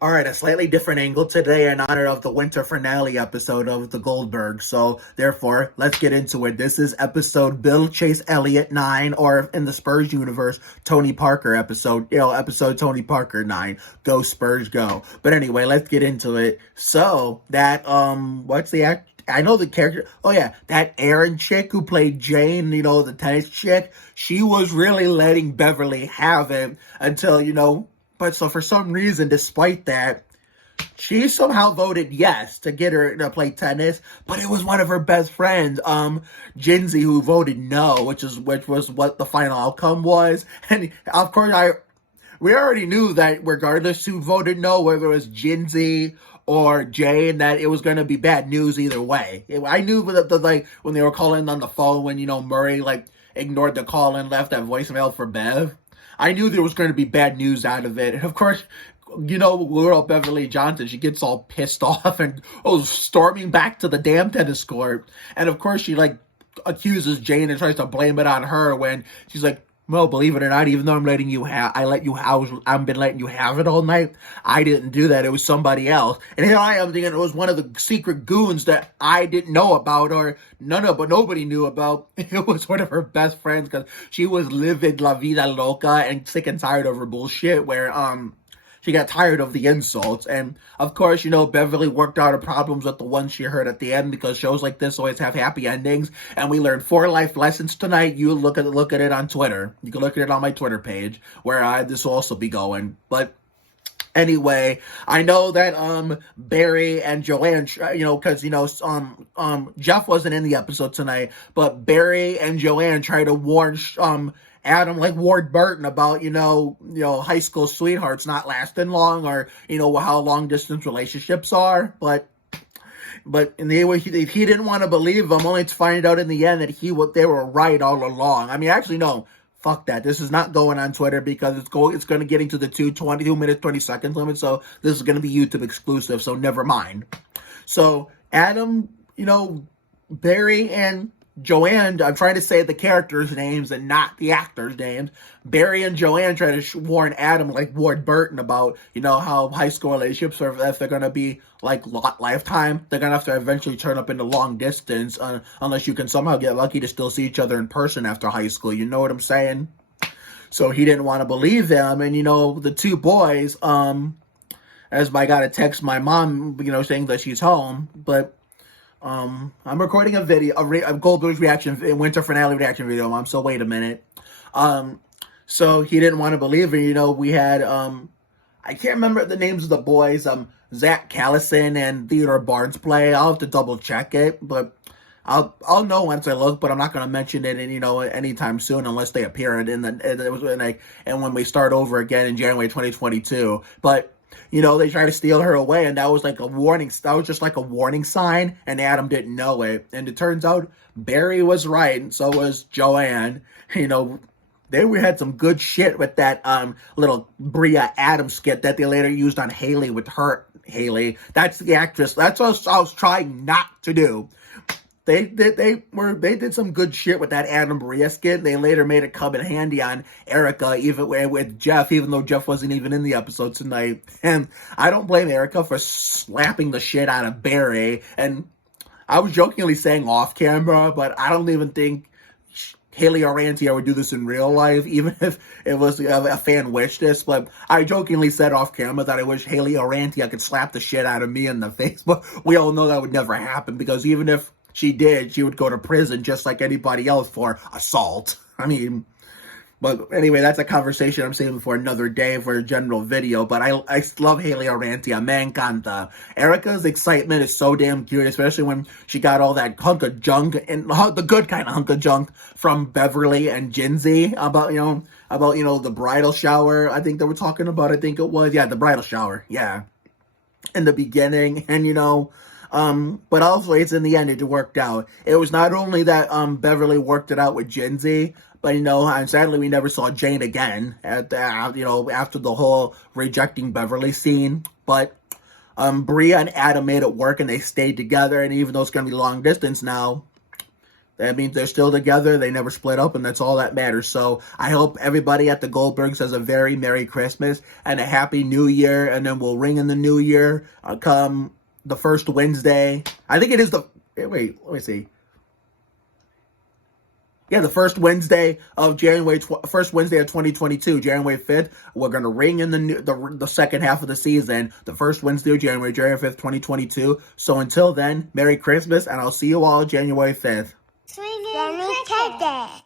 All right, a slightly different angle today in honor of the winter finale episode of the Goldbergs. So, therefore, let's get into it. This is episode Bill Chase Elliott 9, or in the Spurs universe, Tony Parker episode, episode Tony Parker 9. Go Spurs, go. But anyway, let's get into it. So, what's the act? I know the character. Oh, yeah, that Aaron chick who played Jane, the tennis chick, she was really letting Beverly have it until, but so for some reason, despite that, she somehow voted yes to get her to play tennis, but it was one of her best friends, Ginzy, who voted no, which was what the final outcome was. And of course, we already knew that regardless who voted no, whether it was Ginzy or Jane, that it was going to be bad news either way. I knew that when they were calling on the phone, when Murray ignored the call and left that voicemail for Bev. I knew there was going to be bad news out of it. And of course, little Beverly Johnson, she gets all pissed off and storming back to the damn tennis court. And of course, she accuses Jane and tries to blame it on her when she's like, well, believe it or not, even though I've been letting you have it all night, I didn't do that. It was somebody else. And here I am thinking it was one of the secret goons that I didn't know about, or but nobody knew about. It was one of her best friends because she was living la vida loca and sick and tired of her bullshit where, she got tired of the insults. And of course, Beverly worked out her problems with the ones she heard at the end, because shows like this always have happy endings. And we learned 4 life lessons tonight. You look at it on Twitter. You can look at it on my Twitter page where this will also be going. But anyway, I know that Barry and Joanne, because Geoff wasn't in the episode tonight, but Barry and Joanne try to warn Adam, like Ward Burton, about high school sweethearts not lasting long, or how long distance relationships are. But in the way he didn't want to believe them, only to find out in the end that they were right all along. I mean, actually, no. Fuck that. This is not going on Twitter because it's going to get into the 2 minutes, 20 seconds limit. So this is going to be YouTube exclusive. So never mind. So Adam, Barry and Joanne, I'm trying to say the characters' names and not the actors' names. Barry and Joanne try to warn Adam, like Ward Burton, about, how high school relationships are, if they're going to be lifetime, they're going to have to eventually turn up into long distance, unless you can somehow get lucky to still see each other in person after high school. You know what I'm saying? So he didn't want to believe them. And, the 2 boys, as I got to text my mom, saying that she's home, but I'm recording a video, a Goldbergs reaction, winter finale reaction video, Mom. So wait a minute. So he didn't want to believe it. We had, I can't remember the names of the boys, Zach Callison and Theodore Barnes play. I'll have to double check it, but I'll know once I look, but I'm not going to mention it anytime soon unless they appear and when we start over again in January 2022. But they try to steal her away, and that was like a warning. That was just like a warning sign, and Adam didn't know it. And it turns out Barry was right, and so was Joanne. They had some good shit with that little Brea Adam skit that they later used on Haley with her. Haley, that's the actress. That's what I was trying not to do. They did some good shit with that Adam Brea skit. They later made it come in handy on Erica, even with Geoff, even though Geoff wasn't even in the episode tonight. And I don't blame Erica for slapping the shit out of Barry. And I was jokingly saying off camera, but I don't even think Haley Orantia would do this in real life, even if it was a fan wished this. But I jokingly said off camera that I wish Haley Orantia could slap the shit out of me in the face. But we all know that would never happen, because even if she did, she would go to prison just like anybody else for assault. I mean, but anyway, that's a conversation I'm saving for another day for a general video. But I love Haley Orantia. Me encanta. Erica's excitement is so damn cute, especially when she got all that hunk of junk, and the good kind of hunk of junk, from Beverly and Ginzy about the bridal shower. I think they were talking about. I think it was the bridal shower. Yeah, in the beginning, and but also it's in the end it worked out. It was not only that Beverly worked it out with Ginzy, but and sadly we never saw Jane again at after the whole rejecting Beverly scene. But Brea and Adam made it work, and they stayed together. And even though it's gonna be long distance now, That means they're still together. They never split up, and that's all that matters. So I hope everybody at the Goldbergs has a very Merry Christmas and a Happy New Year. And then we'll ring in the New Year come the first Wednesday. I think it is the... Wait, let me see. Yeah, the first Wednesday of first Wednesday of 2022, January 5th. We're gonna ring in the second half of the season, the first Wednesday of January 5th, 2022. So until then, Merry Christmas, and I'll see you all January 5th. Swinging Christmas.